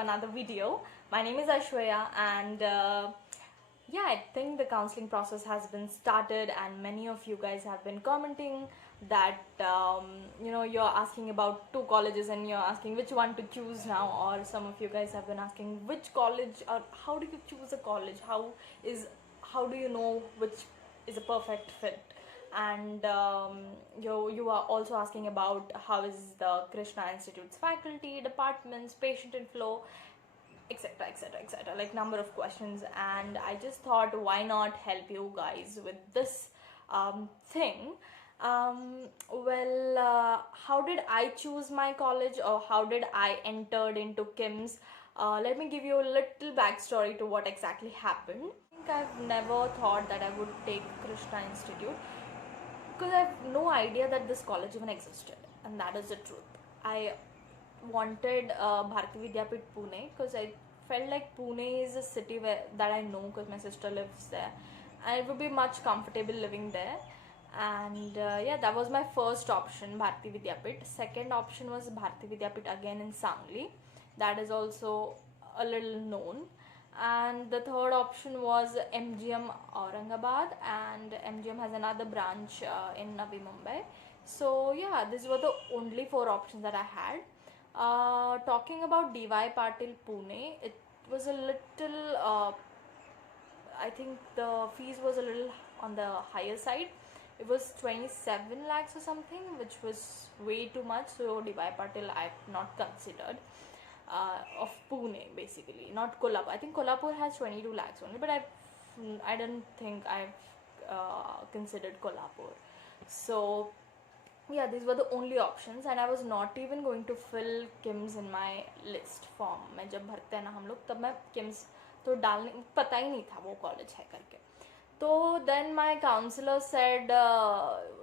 another video. My name is Aishwarya, and yeah, I think the counseling process has been started, and many of you guys have been commenting that you're asking about two colleges and you're asking which one to choose now, or some of you guys have been asking which college or how do you choose a college? How do you know which is a perfect fit? And you are also asking about how is the Krishna Institute's faculty, departments, patient inflow, etc, etc, etc, like number of questions. And I just thought, why not help you guys with this thing. How did I choose my college, or how did I entered into KIMS? Let me give you a little backstory to what exactly happened. I think I've never thought that I would take Krishna Institute because I have no idea that this college even existed, and that is the truth. I wanted Bharati Vidyapit Pune because I felt like Pune is a city that I know because my sister lives there, and it would be much comfortable living there. And yeah, that was my first option, Bharati Vidyapit. Second option was Bharati Vidyapit again in Sangli, that is also a little known. And the third option was MGM Aurangabad, and MGM has another branch in Navi Mumbai. So yeah, these were the only four options that I had. Talking about DY Patil Pune, it was a little I think the fees was a little on the higher side. It was 27 lakhs or something, which was way too much. So DY Patil I've not considered. Of Pune, basically, not Kolhapur. I think Kolhapur has 22 lakhs only, but I don't think I've considered Kolhapur. So yeah, these were the only options, and I was not even going to fill KIMS in my list form. मैं जब भरते हैं ना हम लोग, तब मैं KIMS तो डालने पता ही नहीं था वो कॉलेज है करके. So then my counselor said,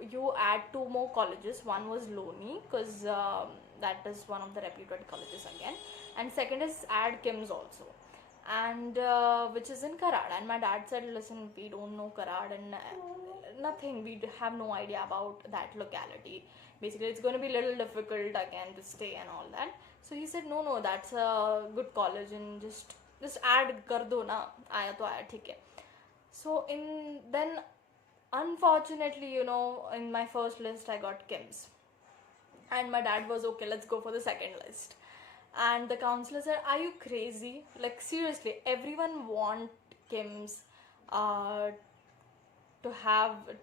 you add two more colleges. One was Loni, because that is one of the reputed colleges again, and second is add KIMS also, and which is in Karad. And my dad said, listen, we don't know Karad, and nothing, we have no idea about that locality. Basically, it's going to be a little difficult again to stay and all that. So he said, no, that's a good college, and just add kar do na, aaya to aaya, theek hai. So then unfortunately, in my first list I got KIMS, and my dad was okay, let's go for the second list. And the counselor said, are you crazy? Like seriously, everyone want KIMS to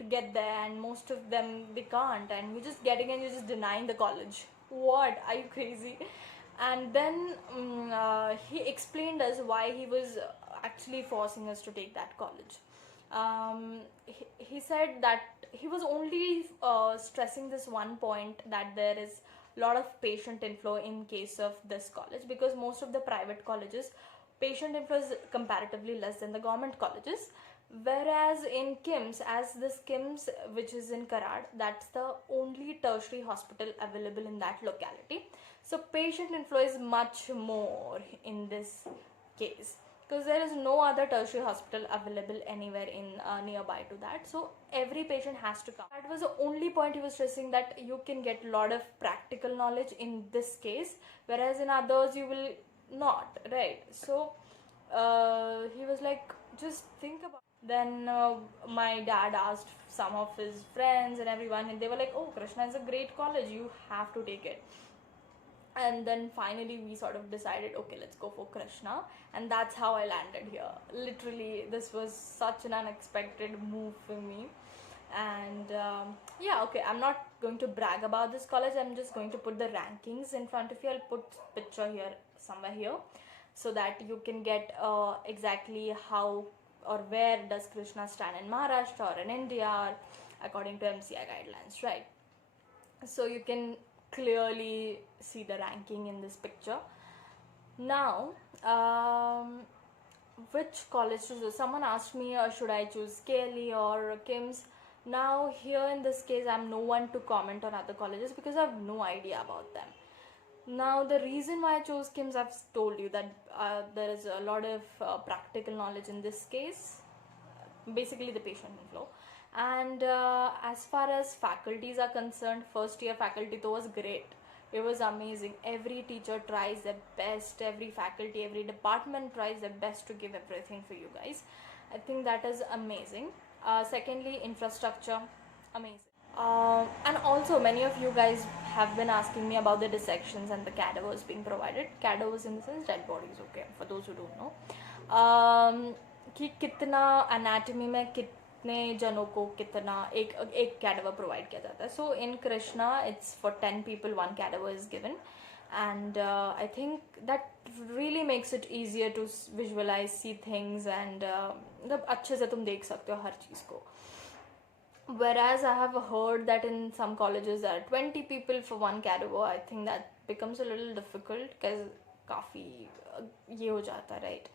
get there, and most of them they can't, and you're just getting and you're just denying the college. What, are you crazy? And then he explained us why he was actually forcing us to take that college. He said that he was only stressing this one point, that there is a lot of patient inflow in case of this college, because most of the private colleges patient inflow is comparatively less than the government colleges. Whereas in KIMS, as this KIMS which is in Karad, that's the only tertiary hospital available in that locality. So patient inflow is much more in this case, because there is no other tertiary hospital available anywhere in nearby to that. So every patient has to come. That was the only point he was stressing, that you can get a lot of practical knowledge in this case, whereas in others you will not, right? So he was like, just think about. Then my dad asked some of his friends and everyone, and they were like, oh, Krishna is a great college, you have to take it. And then finally we sort of decided, okay, let's go for Krishna, and that's how I landed here. Literally, this was such an unexpected move for me. And yeah, okay, I'm not going to brag about this college, I'm just going to put the rankings in front of you. I'll put picture here, somewhere here, so that you can get exactly how or where does Krishna stand in Maharashtra or in India, or according to MCI guidelines, right? So you can clearly see the ranking in this picture. Now, which college to choose? Someone asked me, should I choose KLE or KIMS? Now, here in this case, I'm no one to comment on other colleges because I have no idea about them. Now, the reason why I chose KIMS, I've told you that there is a lot of practical knowledge in this case, basically the patient inflow. And as far as faculties are concerned, first year faculty though was great, It was amazing. Every teacher tries their best, every faculty, every department tries their best to give everything for you guys. I think that is amazing. Secondly, infrastructure, amazing. And also, many of you guys have been asking me about the dissections and the cadavers being provided. Cadavers in the sense dead bodies, okay, for those who don't know. कि कितना anatomy में कितने जनों को कितना एक cadaver provide किया जाता है. So in Krishna, it's for 10 people, one cadaver is given. And I think that really makes it easier to visualize, see things, and मतलब अच्छे से तुम देख सकते हो हर चीज़ को. Whereas I have heard that in some colleges there are 20 people for one cadaver. I think that becomes a little difficult because काफ़ी ये हो जाता है, right?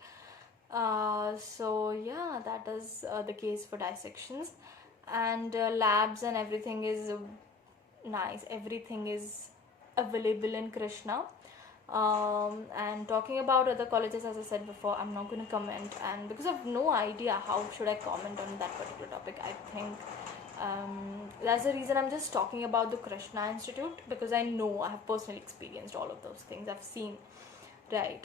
So yeah, that is the case for dissections. And labs and everything is nice. Everything is available in Krishna. And talking about other colleges, as I said before, I'm not going to comment, and because I have no idea how should I comment on that particular topic. I think that's the reason I'm just talking about the Krishna Institute, because I know I have personally experienced all of those things. I've seen, right?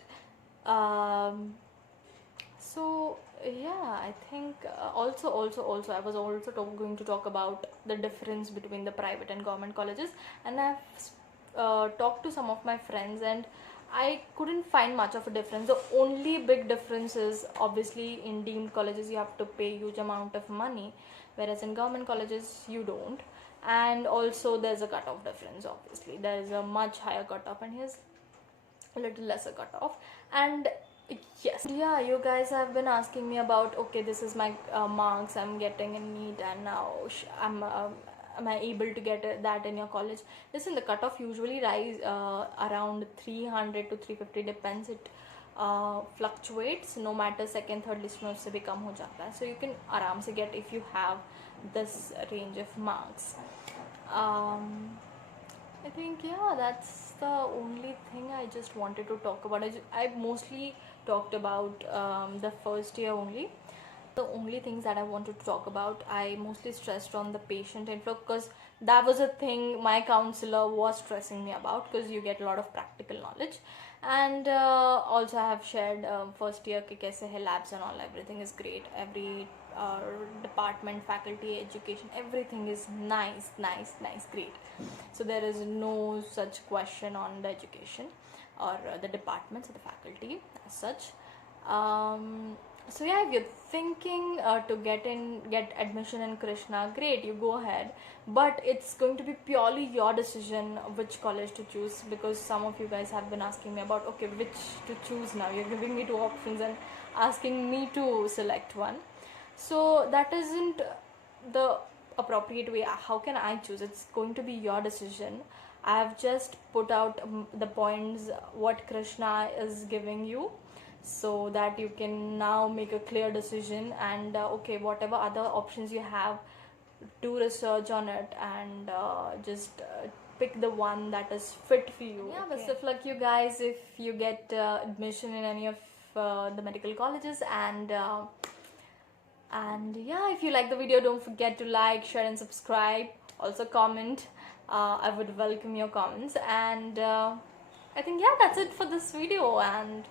So yeah, I think also I was also going to talk about the difference between the private and government colleges, and I've talked to some of my friends, and I couldn't find much of a difference. The only big difference is obviously in deemed colleges you have to pay huge amount of money, whereas in government colleges you don't. And also there's a cutoff difference. Obviously there is a much higher cutoff, and here's a little lesser cutoff. And yes, yeah, you guys have been asking me about, okay, this is my marks I'm getting in NEET, and now am I able to get that in your college? Listen, the cutoff usually rise around 300 to 350, depends. It fluctuates, no matter second third list में उससे भी कम हो जाता है. So you can आराम से get if you have this range of marks. I think yeah, that's the only thing I just wanted to talk about. I mostly talked about the first year only. The only things that I wanted to talk about, I mostly stressed on the patient inflow, because that was a thing my counselor was stressing me about, because you get a lot of practical knowledge. And also I have shared first year कि कैसे है labs and all, everything is great. Every department, faculty, education, everything is nice, great. So there is no such question on the education or the departments or the faculty as such. So yeah, if you're thinking to get admission in Krishna, great, you go ahead, but it's going to be purely your decision which college to choose, because some of you guys have been asking me about, okay, which to choose now. You're giving me two options and asking me to select one. So that isn't the appropriate way. How can I choose? It's going to be your decision. I have just put out the points what Krishna is giving you, so that you can now make a clear decision. And okay, whatever other options you have, do research on it, and just pick the one that is fit for you. Yeah, okay. Best of luck, you guys, if you get admission in any of the medical colleges. And yeah, if you like the video, don't forget to like, share and subscribe. Also comment. I would welcome your comments. And I think yeah, that's it for this video, and